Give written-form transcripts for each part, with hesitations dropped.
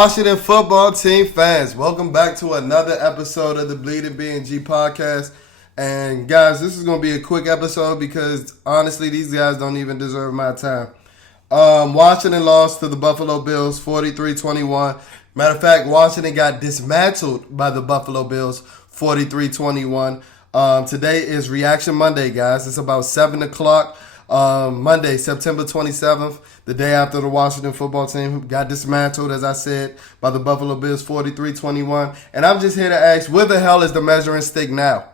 Washington football team fans, welcome back to another episode of the BnG podcast. And guys, this is going to be a quick episode because honestly, these guys don't even deserve my time. Washington lost to the Buffalo Bills 43-21. Matter of fact, Washington got dismantled by the Buffalo Bills 43-21. Today is Reaction Monday, guys. It's about 7 o'clock. Monday, September 27th, the day after the Washington football team got dismantled, as I said, by the Buffalo Bills 43-21. And I'm just here to ask, where the hell is the measuring stick now?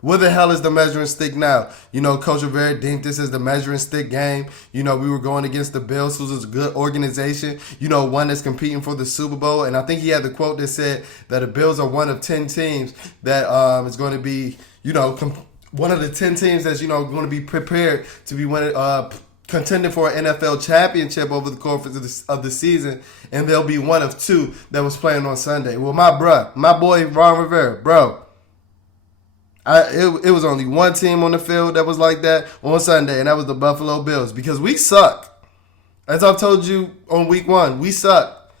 Where the hell is the measuring stick now? You know, Coach Rivera deemed this as the measuring stick game. You know, we were going against the Bills, who's a good organization, you know, one that's competing for the Super Bowl. And I think he had the quote that said that the Bills are one of 10 teams that is going to be, you know, one of the 10 teams that's, you know, going to be prepared to be contending for an NFL championship over the course of the season, and they'll be one of 2 that was playing on Sunday. Well, my boy Ron Rivera, bro, it was only one team on the field that was like that on Sunday, and that was the Buffalo Bills, because we suck. As I've told you on week 1, we suck.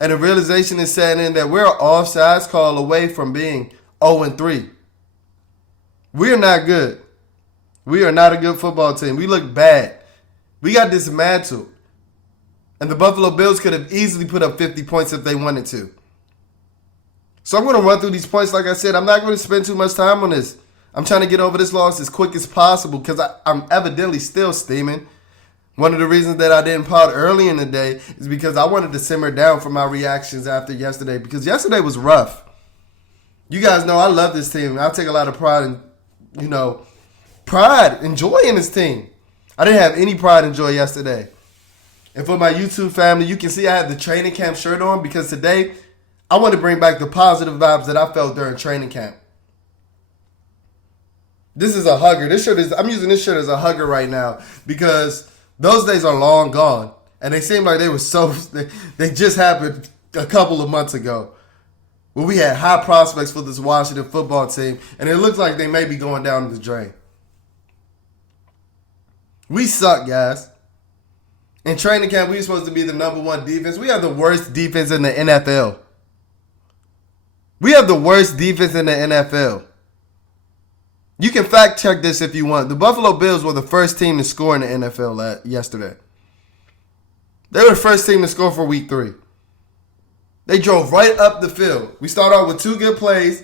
And the realization is setting in that we're an offsides call away from being 0-3. We are not good. We are not a good football team. We look bad. We got dismantled. And the Buffalo Bills could have easily put up 50 points if they wanted to. So I'm going to run through these points. Like I said, I'm not going to spend too much time on this. I'm trying to get over this loss as quick as possible because I'm evidently still steaming. One of the reasons that I didn't pod early in the day is because I wanted to simmer down for my reactions after yesterday, because yesterday was rough. You guys know I love this team. I take a lot of pride in and joy in this team. I didn't have any pride and joy yesterday. And for my YouTube family, you can see I had the training camp shirt on because today I want to bring back the positive vibes that I felt during training camp. This is a hugger. I'm using this shirt as a hugger right now because those days are long gone. And they seem like they just happened a couple of months ago. Well, we had high prospects for this Washington football team, and it looks like they may be going down the drain. We suck, guys. In training camp, we were supposed to be the number 1 defense. We have the worst defense in the NFL. We have the worst defense in the NFL. You can fact check this if you want. The Buffalo Bills were the first team to score in the NFL yesterday. They were the first team to score for week 3. They drove right up the field. We start out with 2 good plays.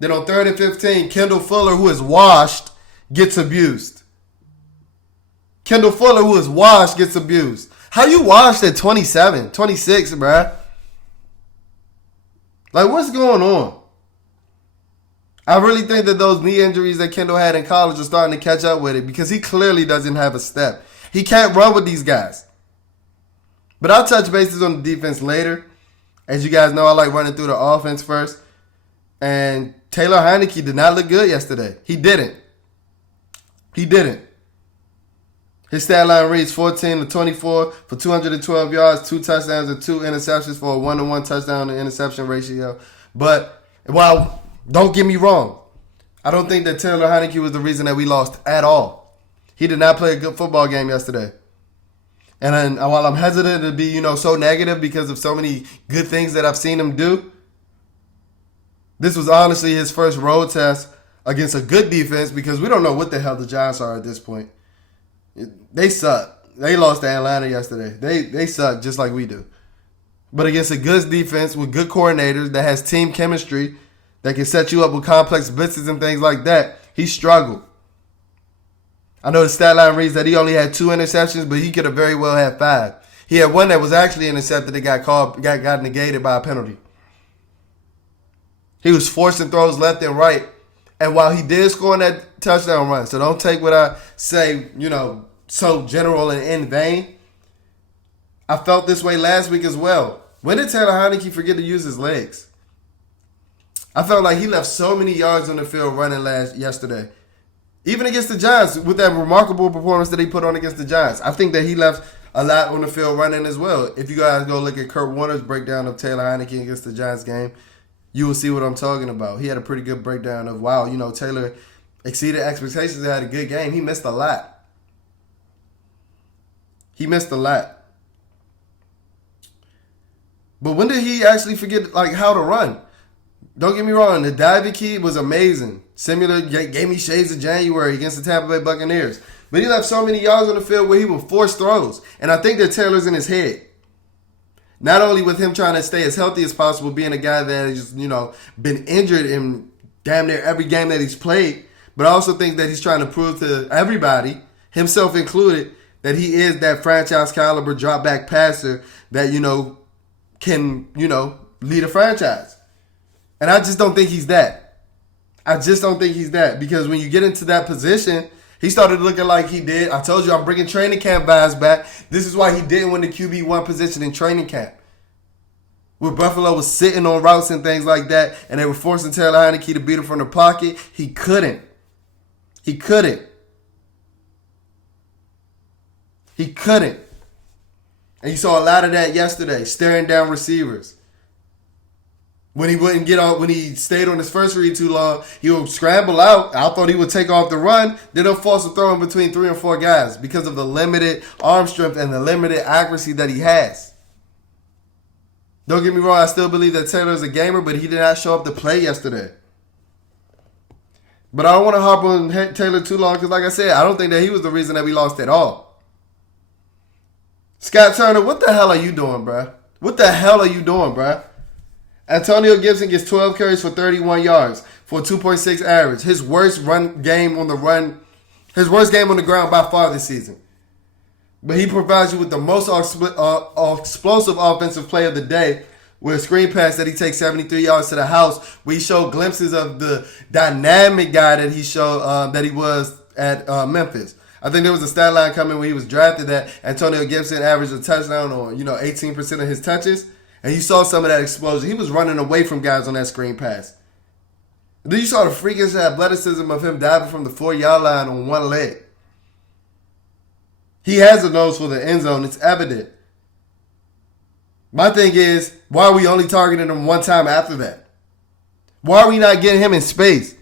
Then on 3rd and 15, Kendall Fuller, who is washed, gets abused. Kendall Fuller, who is washed, gets abused. How you washed at 27, 26, bruh? Like, what's going on? I really think that those knee injuries that Kendall had in college are starting to catch up with it because he clearly doesn't have a step. He can't run with these guys. But I'll touch bases on the defense later. As you guys know, I like running through the offense first. And Taylor Heinicke did not look good yesterday. He didn't. His stat line reads 14-24 for 212 yards, 2 touchdowns, and 2 interceptions for a 1-to-1 touchdown to interception ratio. But, well, don't get me wrong. I don't think that Taylor Heinicke was the reason that we lost at all. He did not play a good football game yesterday. And while I'm hesitant to be, so negative because of so many good things that I've seen him do, this was honestly his first road test against a good defense because we don't know what the hell the Giants are at this point. They suck. They lost to Atlanta yesterday. They suck just like we do. But against a good defense with good coordinators that has team chemistry that can set you up with complex blitzes and things like that, he struggled. I know the stat line reads that he only had 2 interceptions, but he could have very well had 5. He had one that was actually intercepted that got negated by a penalty. He was forcing throws left and right. And while he did score on that touchdown run, so don't take what I say, so general and in vain. I felt this way last week as well. When did Taylor Heinicke forget to use his legs? I felt like he left so many yards on the field running yesterday. Even against the Giants, with that remarkable performance that he put on against the Giants. I think that he left a lot on the field running as well. If you guys go look at Kurt Warner's breakdown of Taylor Heinicke against the Giants game, you will see what I'm talking about. He had a pretty good breakdown of, wow, Taylor exceeded expectations and had a good game. He missed a lot. But when did he actually forget like how to run? Don't get me wrong, the diving key was amazing. Similar, gave me shades of January against the Tampa Bay Buccaneers. But he left so many yards on the field where he would force throws. And I think that Taylor's in his head. Not only with him trying to stay as healthy as possible, being a guy that has just, been injured in damn near every game that he's played, but I also think that he's trying to prove to everybody, himself included, that he is that franchise caliber drop back passer that, can, lead a franchise. And I just don't think he's that. I just don't think he's that. Because when you get into that position, he started looking like he did. I told you I'm bringing training camp vibes back. This is why he didn't win the QB1 position in training camp. Where Buffalo was sitting on routes and things like that, and they were forcing Taylor Heinicke to beat him from the pocket. He couldn't. He couldn't. He couldn't. And you saw a lot of that yesterday, staring down receivers. When he wouldn't get on, when he stayed on his first read too long, he would scramble out. I thought he would take off the run. Then he'll force a throw in between 3 and 4 guys because of the limited arm strength and the limited accuracy that he has. Don't get me wrong, I still believe that Taylor is a gamer, but he did not show up to play yesterday. But I don't want to hop on Taylor too long because, like I said, I don't think that he was the reason that we lost at all. Scott Turner, what the hell are you doing, bruh? What the hell are you doing, bruh? Antonio Gibson gets 12 carries for 31 yards for a 2.6 average. His worst game on the ground by far this season. But he provides you with the most explosive offensive play of the day with a screen pass that he takes 73 yards to the house. We showed glimpses of the dynamic guy that he showed that he was at Memphis. I think there was a stat line coming when he was drafted that Antonio Gibson averaged a touchdown on 18% of his touches. And you saw some of that explosion. He was running away from guys on that screen pass. Then you saw the freakish athleticism of him diving from the 4-yard line on one leg. He has a nose for the end zone. It's evident. My thing is, why are we only targeting him one time after that? Why are we not getting him in space?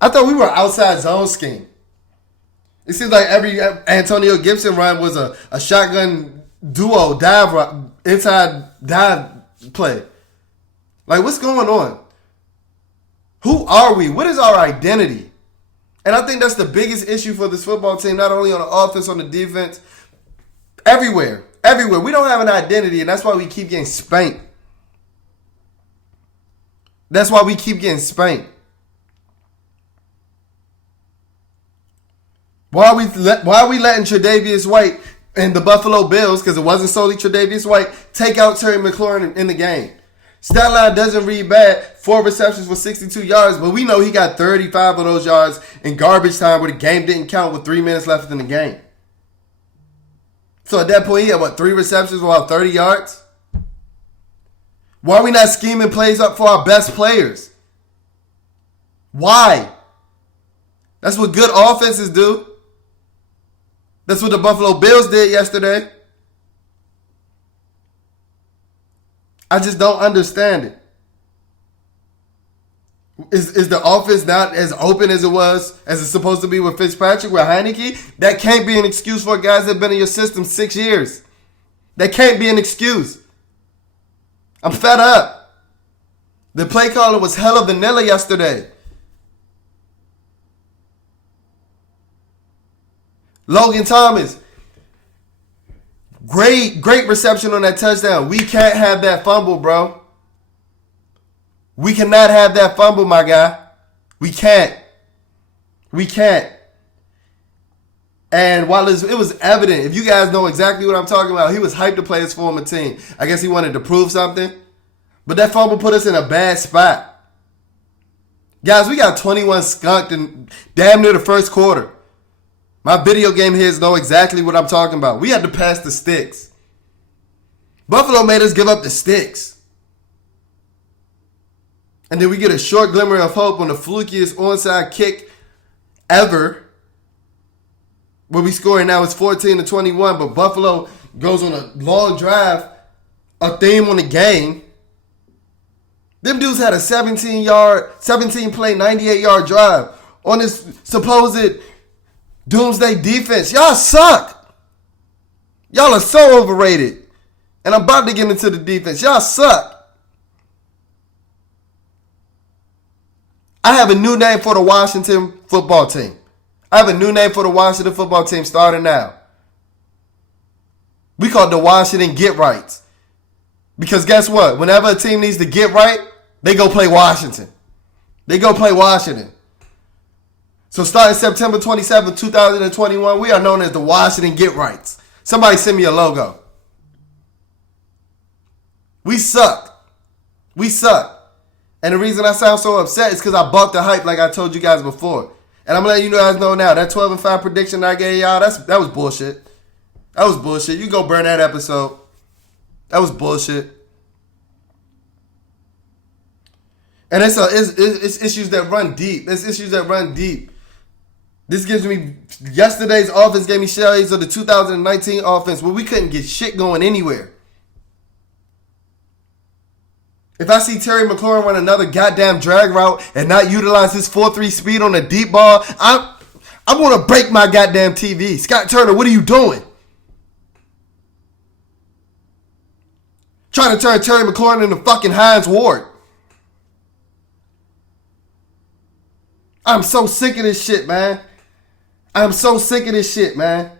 I thought we were outside zone scheme. It seems like every Antonio Gibson run was a shotgun duo inside dive play. Like, what's going on? Who are we? What is our identity? And I think that's the biggest issue for this football team, not only on the offense, on the defense, everywhere. Everywhere. We don't have an identity, and that's why we keep getting spanked. That's why we keep getting spanked. Why are we letting Tre'Davious White and the Buffalo Bills, because it wasn't solely Tre'Davious White, take out Terry McLaurin in the game? Stat line doesn't read bad. 4 receptions for 62 yards, but we know he got 35 of those yards in garbage time where the game didn't count with 3 minutes left in the game. So at that point, he had, 3 receptions for about 30 yards? Why are we not scheming plays up for our best players? Why? That's what good offenses do. That's what the Buffalo Bills did yesterday. I just don't understand it. Is the offense not as open as it's supposed to be with Fitzpatrick, with Heinicke? That can't be an excuse for guys that have been in your system 6 years. That can't be an excuse. I'm fed up. The play calling was hella vanilla yesterday. Logan Thomas, great reception on that touchdown. We can't have that fumble, bro. We cannot have that fumble, my guy. We can't. We can't. And while it was evident, if you guys know exactly what I'm talking about, he was hyped to play his former team. I guess he wanted to prove something. But that fumble put us in a bad spot. Guys, we got 21 skunked in damn near the first quarter. My video game heads know exactly what I'm talking about. We had to pass the sticks. Buffalo made us give up the sticks. And then we get a short glimmer of hope on the flukiest onside kick ever. Where we score, and now it's 14-21, but Buffalo goes on a long drive, a theme on the game. Them dudes had a 17-play, 98-yard drive on this supposed doomsday defense. Y'all suck. Y'all are so overrated. And I'm about to get into the defense. Y'all suck. I have a new name for the Washington football team. I have a new name for the Washington football team starting now. We call it the Washington Get Rights. Because guess what? Whenever a team needs to get right, they go play Washington. They go play Washington. So starting September 27, 2021, we are known as the Washington Get Rights. Somebody send me a logo. We suck. We suck. And the reason I sound so upset is because I bought the hype like I told you guys before. And I'm letting you guys know now, that 12-5 prediction I gave y'all, that was bullshit. That was bullshit. You go burn that episode. That was bullshit. And it's issues that run deep. It's issues that run deep. This gives me, yesterday's offense gave me shades of the 2019 offense where we couldn't get shit going anywhere. If I see Terry McLaurin run another goddamn drag route and not utilize his 4.3 speed on a deep ball, I'm going to break my goddamn TV. Scott Turner, what are you doing? Trying to turn Terry McLaurin into fucking Hines Ward. I'm so sick of this shit, man. I'm so sick of this shit, man.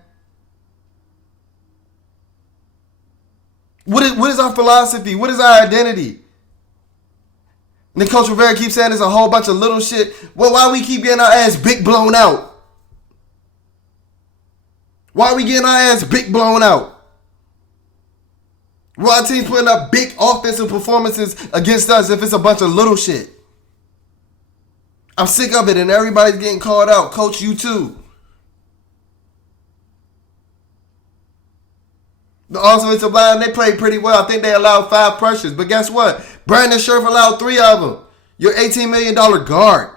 What is our philosophy? What is our identity? And then Coach Rivera keeps saying there's a whole bunch of little shit. Well, why we keep getting our ass big blown out? Why are we getting our ass big blown out? Why are teams putting up big offensive performances against us if it's a bunch of little shit? I'm sick of it and everybody's getting called out. Coach, you too. The offensive line, they played pretty well. I think they allowed 5 pressures. But guess what? Brandon Scherf allowed 3 of them. Your $18 million guard.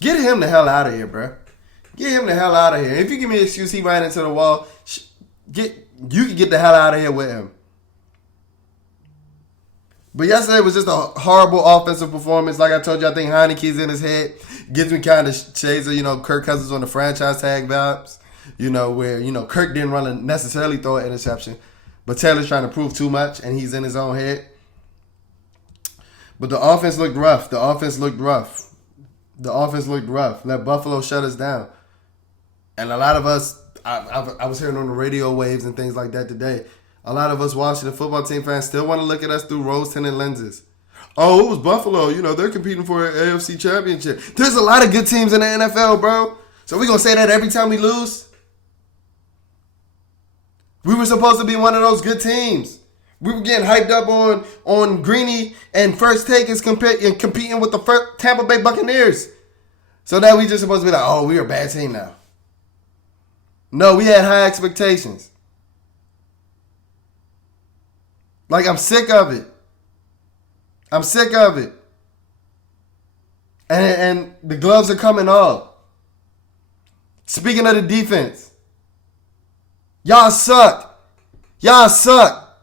Get him the hell out of here, bro. Get him the hell out of here. If you give me an excuse, he ran into the wall. You can get the hell out of here with him. But yesterday was just a horrible offensive performance. Like I told you, I think Heinicke's in his head. Gives me kind of shades of, Kirk Cousins on the franchise tag vibes. Where, Kirk didn't necessarily throw an interception. But Taylor's trying to prove too much, and he's in his own head. But the offense looked rough. The offense looked rough. Let Buffalo shut us down. And a lot of us, I was hearing on the radio waves and things like that today, a lot of us Washington football team fans still want to look at us through rose-tinted lenses. Oh, it was Buffalo. They're competing for an AFC championship. There's a lot of good teams in the NFL, bro. So we're going to say that every time we lose? We were supposed to be one of those good teams. We were getting hyped up on Greeny and First Takers competing with the Tampa Bay Buccaneers. So now we just supposed to be like, oh, we're a bad team now. No, we had high expectations. Like, I'm sick of it. I'm sick of it. And the gloves are coming off. Speaking of the defense, y'all suck. Y'all suck.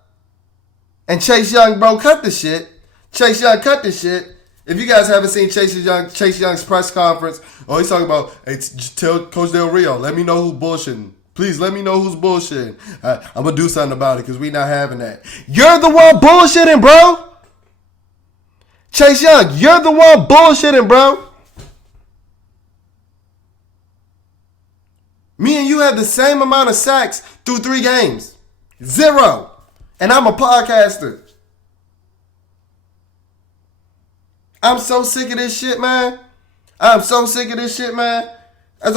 And Chase Young, bro, cut the shit. Chase Young, cut the shit. If you guys haven't seen Chase Young's press conference, he's talking about, hey, tell Coach Del Rio, let me know who's bullshitting. Please let me know who's bullshitting. I'm going to do something about it because we not having that. You're the one bullshitting, bro. Chase Young, you're the one bullshitting, bro. Me and you have the same amount of sacks through 3 games. 0. And I'm a podcaster. I'm so sick of this shit, man. As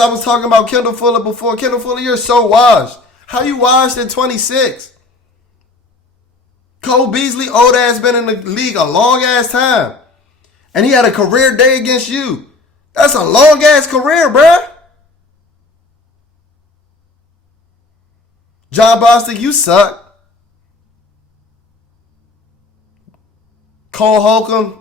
I was talking about Kendall Fuller before, Kendall Fuller, you're so washed. How you washed at 26? Cole Beasley, old ass, been in the league a long ass time. And he had a career day against you. That's a long ass career, bruh. John Bostic, you suck. Cole Holcomb,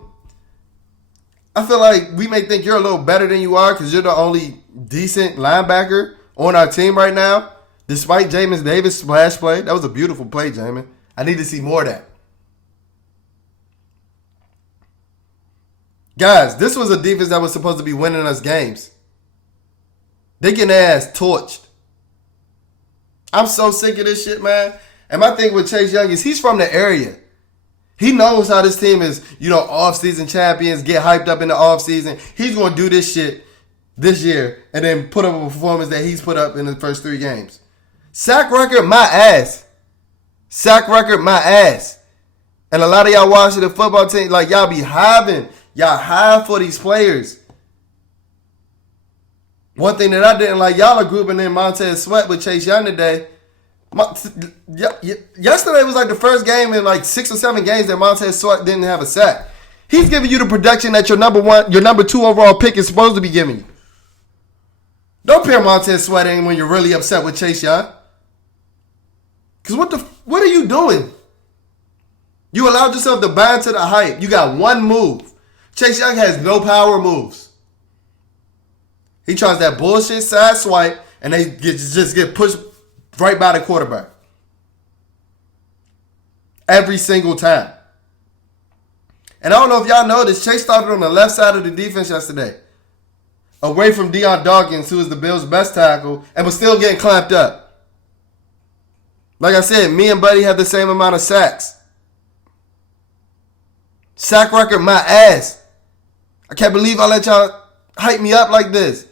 I feel like we may think you're a little better than you are because you're the only decent linebacker on our team right now. Despite Jamin Davis' splash play. That was a beautiful play, Jamin. I need to see more of that. Guys, this was a defense that was supposed to be winning us games. They getting their ass torched. I'm so sick of this shit, man. And my thing with Chase Young is he's from the area. He knows how this team is, off-season champions, get hyped up in the off-season. He's going to do this shit this year and then put up a performance that he's put up in the first 3 games. Sack record, my ass. Sack record, my ass. And a lot of y'all watching the football team, like, y'all be hiving. Y'all hive for these players. One thing that I didn't like, y'all are grouping in Montez Sweat with Chase Young today. Yesterday was like the first game in like 6 or 7 games that Montez Sweat didn't have a sack. He's giving you the production that your number 2 overall pick is supposed to be giving you. Don't pair Montez Sweat in when you're really upset with Chase Young. Because what are you doing? You allowed yourself to buy into the hype. You got one move. Chase Young has no power moves. He tries that bullshit side swipe, and they just get pushed right by the quarterback. Every single time. And I don't know if y'all noticed, Chase started on the left side of the defense yesterday. Away from Deion Dawkins, who is the Bills' best tackle, and was still getting clamped up. Like I said, me and Buddy have the same amount of sacks. Sack record, my ass. I can't believe I let y'all hype me up like this.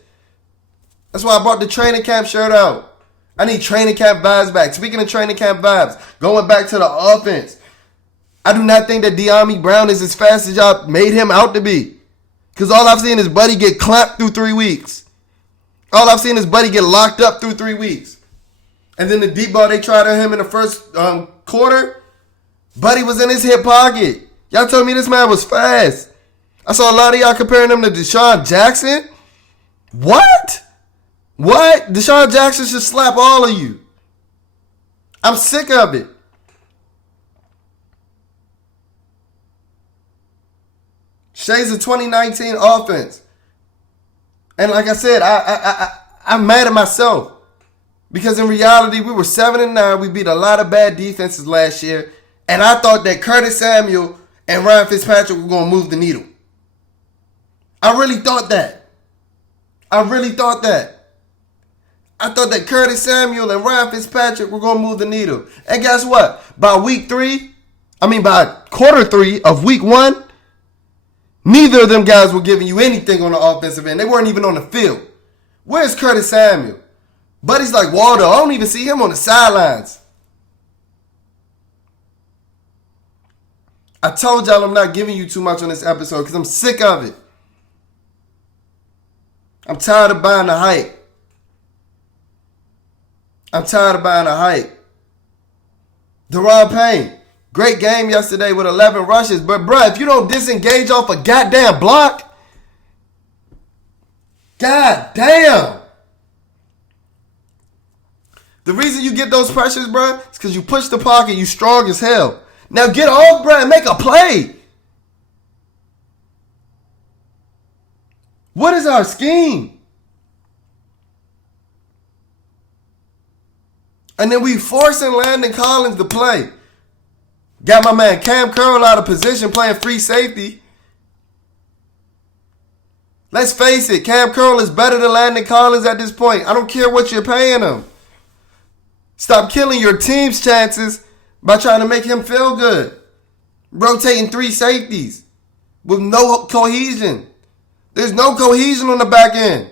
That's why I brought the training camp shirt out. I need training camp vibes back. Speaking of training camp vibes, going back to the offense. I do not think that De'Ami Brown is as fast as y'all made him out to be. Because all I've seen is Buddy get clamped through 3 weeks. All I've seen is Buddy get locked up through 3 weeks. And then the deep ball they tried on him in the first quarter, Buddy was in his hip pocket. Y'all told me this man was fast. I saw a lot of y'all comparing him to Deshaun Jackson. What? Deshaun Jackson should slap all of you. I'm sick of it. Shay's a 2019 offense. And like I said, I'm mad at myself. Because in reality, we were 7-9. We beat a lot of bad defenses last year. And I thought that Curtis Samuel and Ryan Fitzpatrick were going to move the needle. I really thought that. I thought that Curtis Samuel and Ryan Fitzpatrick were going to move the needle. And guess what? By quarter 3 of week 1, neither of them guys were giving you anything on the offensive end. They weren't even on the field. Where's Curtis Samuel? Buddy's like Waldo. I don't even see him on the sidelines. I told y'all I'm not giving you too much on this episode because I'm sick of it. I'm tired of buying the hype. Deron Payne, great game yesterday with 11 rushes. But, bruh, if you don't disengage off a goddamn block, goddamn. The reason you get those pressures, bruh, is because you push the pocket, you strong as hell. Now get off, bruh, and make a play. What is our scheme? And then we forcing Landon Collins to play. Got my man Cam Curl out of position playing free safety. Let's face it, Cam Curl is better than Landon Collins at this point. I don't care what you're paying him. Stop killing your team's chances by trying to make him feel good. Rotating 3 safeties with no cohesion. There's no cohesion on the back end.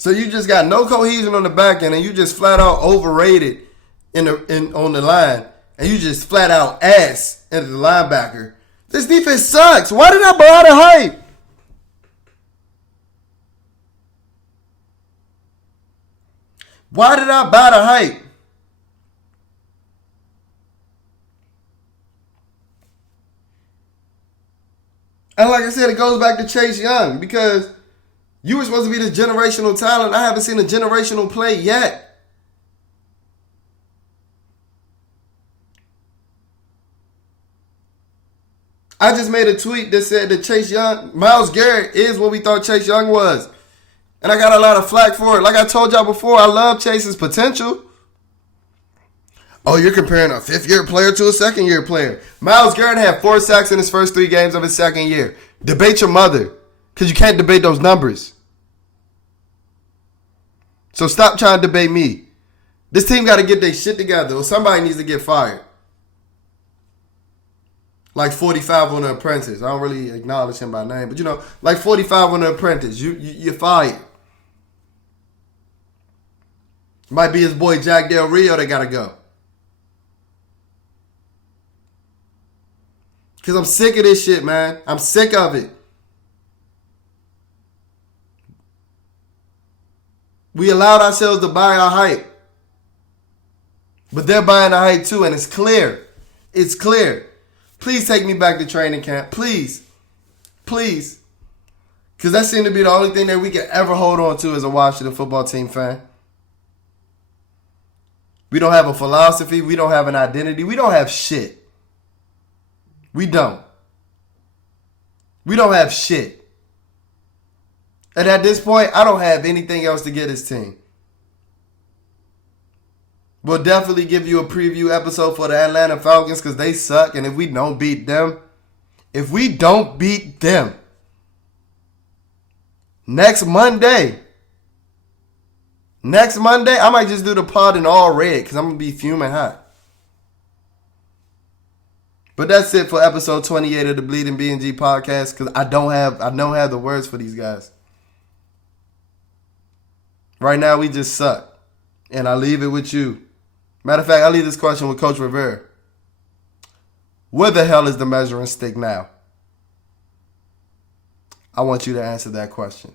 So you just got no cohesion on the back end and you just flat out overrated on the line. And you just flat out ass into the linebacker. This defense sucks. Why did I buy the hype? Why did I buy the hype? And like I said, it goes back to Chase Young because you were supposed to be this generational talent. I haven't seen a generational play yet. I just made a tweet that said that Myles Garrett is what we thought Chase Young was. And I got a lot of flack for it. Like I told y'all before, I love Chase's potential. Oh, you're comparing a 5th-year player to a 2nd-year player. Myles Garrett had 4 sacks in his first 3 games of his 2nd year. Debate your mother, because you can't debate those numbers. So stop trying to debate me. This team got to get their shit together or somebody needs to get fired. Like 45 on The Apprentice. I don't really acknowledge him by name, but like 45 on The Apprentice. You're fired. Might be his boy Jack Del Rio that got to go. Because I'm sick of this shit, man. I'm sick of it. We allowed ourselves to buy our hype. But they're buying the hype too, and it's clear. It's clear. Please take me back to training camp. Please. Please. Because that seemed to be the only thing that we could ever hold on to as a Washington football team fan. We don't have a philosophy. We don't have an identity. We don't have shit. We don't. We don't have shit. And at this point, I don't have anything else to get this team. We'll definitely give you a preview episode for the Atlanta Falcons because they suck. And if we don't beat them, next Monday, I might just do the pod in all red because I'm going to be fuming hot. But that's it for episode 28 of the Bleeding BnG podcast because I don't have the words for these guys. Right now, we just suck. And I leave it with you. Matter of fact, I leave this question with Coach Rivera. Where the hell is the measuring stick now? I want you to answer that question.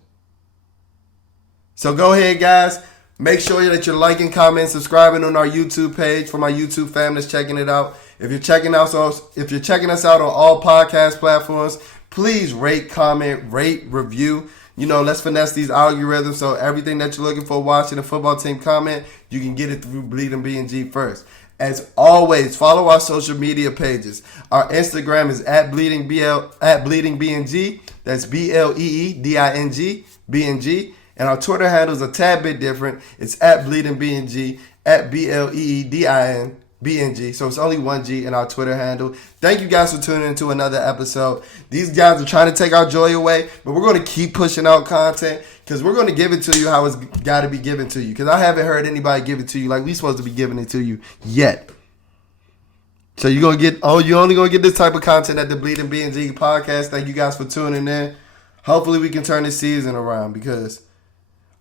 So go ahead, guys. Make sure that you're liking, commenting, subscribing on our YouTube page for my YouTube fam that's checking it out. If you're checking us out on all podcast platforms, please rate, comment, review. Let's finesse these algorithms so everything that you're looking for watching the football team comment, you can get it through Bleeding BnG first. As always, follow our social media pages. Our Instagram is at BleedingBnG. That's BleeDing BnG. And our Twitter handle is a tad bit different. It's at BleedingBnG, at BleedingBnG. So it's only one G in our Twitter handle. Thank you guys for tuning into another episode. These guys are trying to take our joy away, but we're going to keep pushing out content because we're going to give it to you how it's got to be given to you. Because I haven't heard anybody give it to you like we're supposed to be giving it to you yet. So you're only going to get this type of content at the Bleeding BnG podcast. Thank you guys for tuning in. Hopefully we can turn this season around because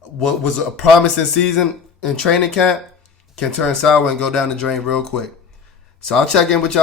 what was a promising season in training camp can turn sour and go down the drain real quick. So I'll check in with y'all.